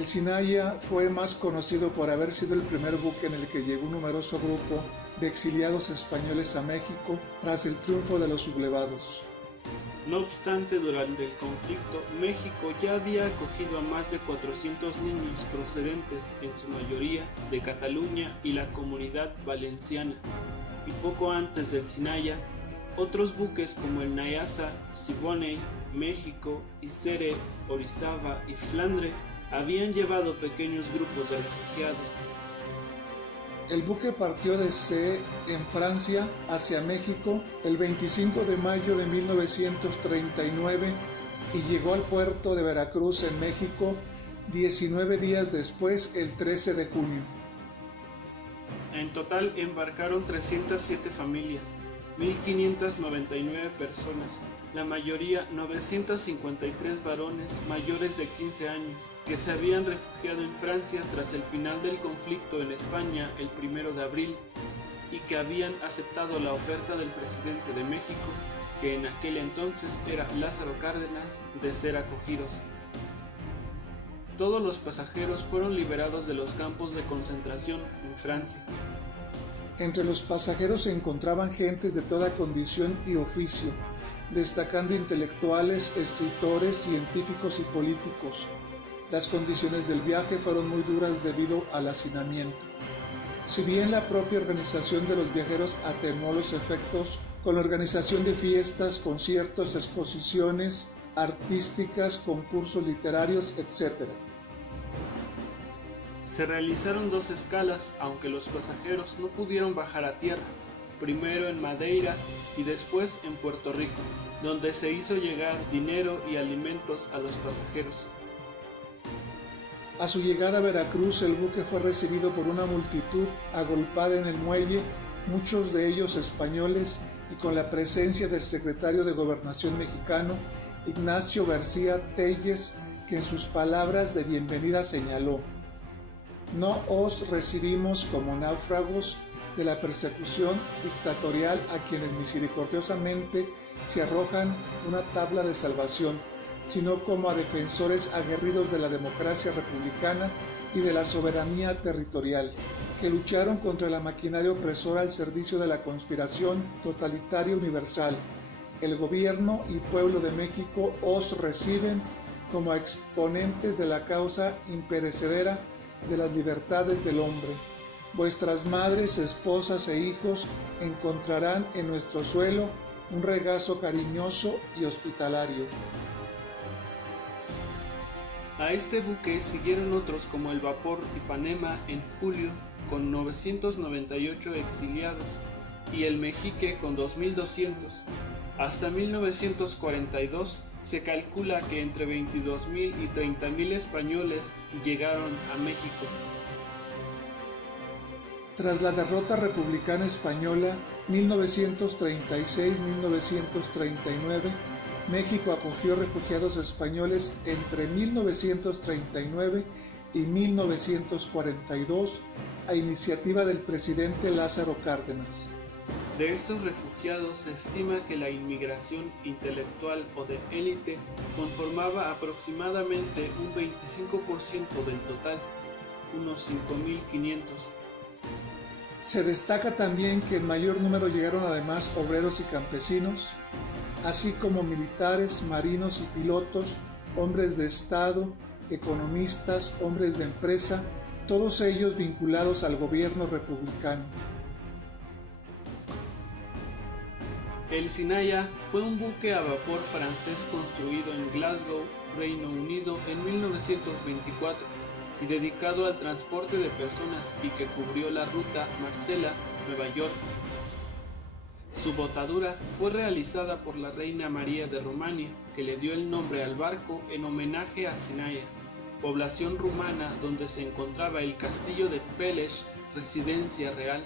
El Sinaya fue más conocido por haber sido el primer buque en el que llegó un numeroso grupo de exiliados españoles a México tras el triunfo de los sublevados. No obstante, durante el conflicto, México ya había acogido a más de 400 niños procedentes, en su mayoría, de Cataluña y la Comunidad Valenciana, y poco antes del Sinaya, otros buques como el Nyasa, Siboney, México, Isere, Orizaba y Flandre habían llevado pequeños grupos de refugiados. El buque partió de Sées, en Francia, hacia México el 25 de mayo de 1939 y llegó al puerto de Veracruz, en México, 19 días después, el 13 de junio. En total embarcaron 307 familias, 1.599 personas, la mayoría 953 varones mayores de 15 años, que se habían refugiado en Francia tras el final del conflicto en España el 1 de abril y que habían aceptado la oferta del presidente de México, que en aquel entonces era Lázaro Cárdenas, de ser acogidos. Todos los pasajeros fueron liberados de los campos de concentración en Francia. Entre los pasajeros se encontraban gentes de toda condición y oficio, destacando intelectuales, escritores, científicos y políticos. Las condiciones del viaje fueron muy duras debido al hacinamiento. Si bien la propia organización de los viajeros atenuó los efectos con la organización de fiestas, conciertos, exposiciones artísticas, concursos literarios, etc. Se realizaron 2 escalas, aunque los pasajeros no pudieron bajar a tierra, primero en Madeira y después en Puerto Rico, donde se hizo llegar dinero y alimentos a los pasajeros. A su llegada a Veracruz, el buque fue recibido por una multitud agolpada en el muelle, muchos de ellos españoles, y con la presencia del secretario de Gobernación mexicano, Ignacio García Telles, que en sus palabras de bienvenida señaló: «No os recibimos como náufragos de la persecución dictatorial a quienes misericordiosamente se arrojan una tabla de salvación, sino como a defensores aguerridos de la democracia republicana y de la soberanía territorial, que lucharon contra la maquinaria opresora al servicio de la conspiración totalitaria universal. El gobierno y pueblo de México os reciben como exponentes de la causa imperecedera de las libertades del hombre. Vuestras madres, esposas e hijos encontrarán en nuestro suelo un regazo cariñoso y hospitalario». A este buque siguieron otros como el vapor Ipanema en julio con 998 exiliados y el Mexique con 2.200. Hasta 1942 se calcula que entre 22.000 y 30.000 españoles llegaron a México. Tras la derrota republicana española 1936-1939, México acogió refugiados españoles entre 1939 y 1942 a iniciativa del presidente Lázaro Cárdenas. De estos refugiados se estima que la inmigración intelectual o de élite conformaba aproximadamente un 25% del total, unos 5.500. Se destaca también que en mayor número llegaron además obreros y campesinos, así como militares, marinos y pilotos, hombres de Estado, economistas, hombres de empresa, todos ellos vinculados al gobierno republicano. El Sinaya fue un buque a vapor francés construido en Glasgow, Reino Unido, en 1924 y dedicado al transporte de personas y que cubrió la ruta Marsella-Nueva York. Su botadura fue realizada por la reina María de Rumania, que le dio el nombre al barco en homenaje a Sinaia, población rumana donde se encontraba el castillo de Peleș, residencia real.